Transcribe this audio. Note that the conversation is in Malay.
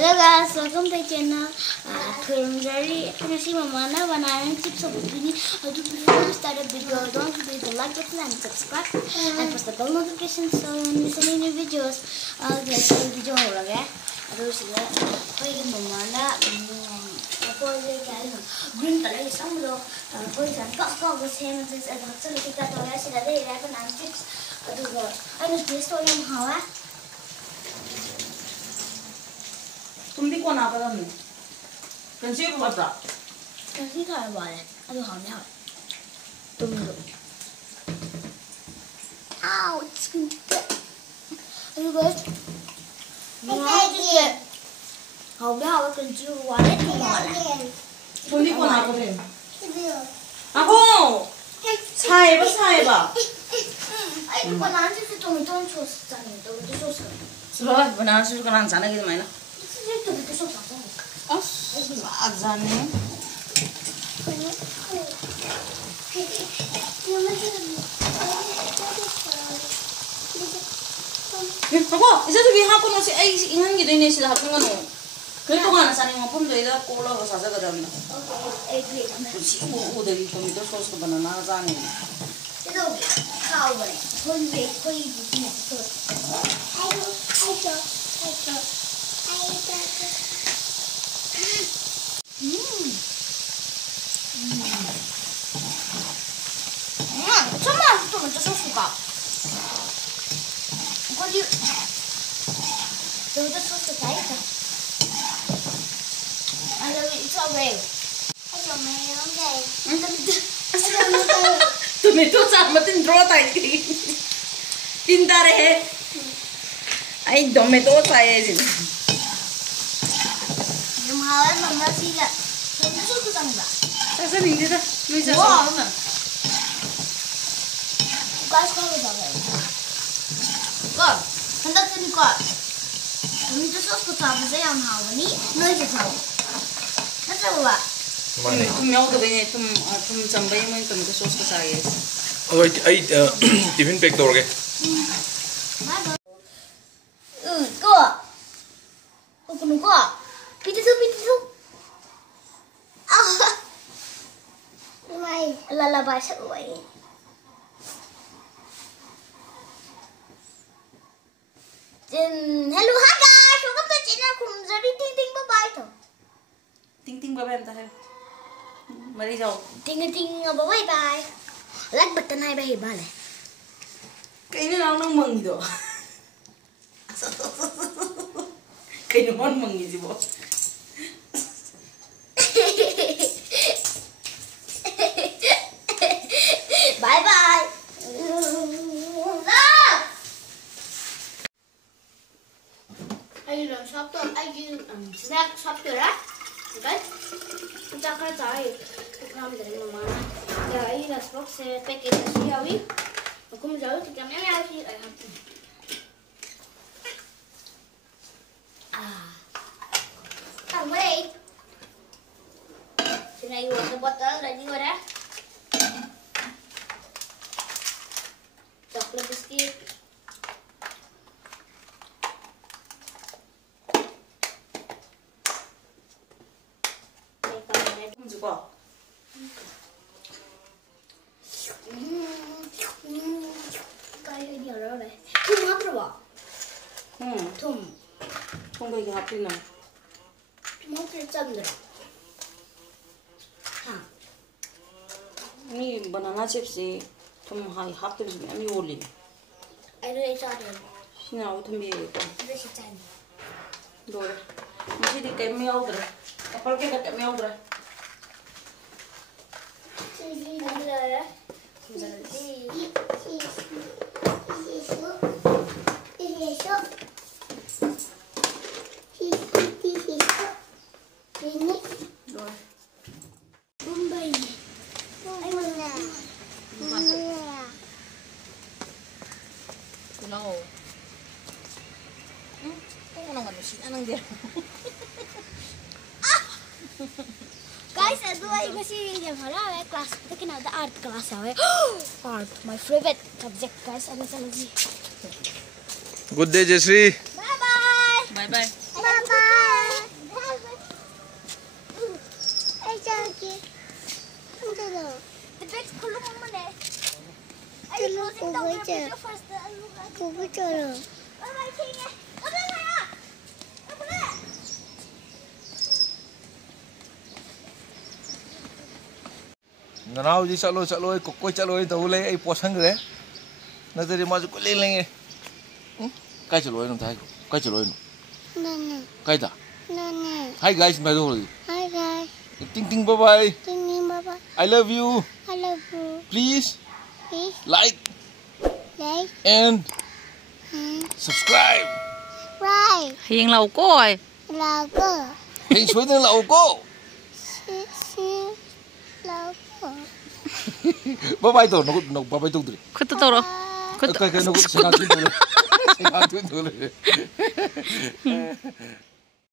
Hello guys, welcome to the channel. Currently, Kanashi Mamana banana chips of bikini. Before we start the video, don't forget to like button and subscribe and press the bell notification so you don't miss any new videos. Guys, this video हो रहा है. अरे उसने कोई के Mamana कोई क्या है green color ये सब लोग कोई सन का कुछ है मतलब ऐसा अच्छा लगता है तो ऐसे लगे ये banana chips. अरे अरे टेस्ट वाला हवा. तुम्ही कोण आपण आम्ही कंसी बता कंसी काय वाले अरे हाँ नहीं तुम लो आओ अरे बस हाँ मैं हाँ कंसी वाले तुम वाले तुम्ही कोण आपण ako साहेब ay बनाना से तुम तो सोच जाने तो सोच कर सुबह बनाना से करना जाना किधर मैंने तो सोच सकता हूँ आज जाने ako isa to bihapon na si ay ingan gid ini sila hapon ano kaya to nga sa ning hapon do ida kola ko sa gadam na okay si o de tomato sauce ko banana jane ito खाओ बड़े कोई नहीं तो 정말 좀 먼저 소스가 거기 여기다 소스 다 있어. 아 여기 있어 왜? tomato sama tindro tayo tindare he ay tomato tayo din yung hawal mama sila yung sosu sangba sasa hindi da Luisa wow na gas ko ba ba ko handa tin ko yung sosu sabi sa yung hawal ni noy sa nasa ba tum yaw to bine tum chambay mo yung tomato sauce ko sa yes ay tiffin pack to orge ko kuno ko pitu ah mai lalabay sa uway hello hi guys welcome to channel Kurumjari ting ting bye bye to ting ba benta hai mari jao ting bye bye like button hai bhai bale kaini nang mangi do kaini mon mangi ji bo bye bye ayun shop to ayun snack shop to ra guys kita akan cari program dari mama ya ini las box paket sih awi aku mau jauh kita mana sih wait sini ayo water bottle ready udah coklat biscuit juga kayak ini ada deh tum apa ba tum ko ga hapin na tum apa candra ha ni banana chips e tum hai hap to bi ami oli ada itu ada sina o tum bi to ada sih candra do masih di kami audra kapal ke kami audra ada no ano nga si anong dia guys as well you see jab hara hai class lekin ada art class hai art my favorite subject guys abhi chalo ji good day Jayashree bye bye bye bye bye bye Now ji chalo koi chalo tau le ai posang re na teri ma ko le lenge kai chalo no thai kai chalo no kai da hi guys mai do Hi guys. ting ting bye bye Bye. I love you I love you. please Please like like and and subscribe subscribe. Hiền lầu coi. Là cơ. heng suy đến lẩu cô Là cơ. bye bye to no bye bye to dire 그것도 떨어. kai kai no ko sengat tu le sengat tu le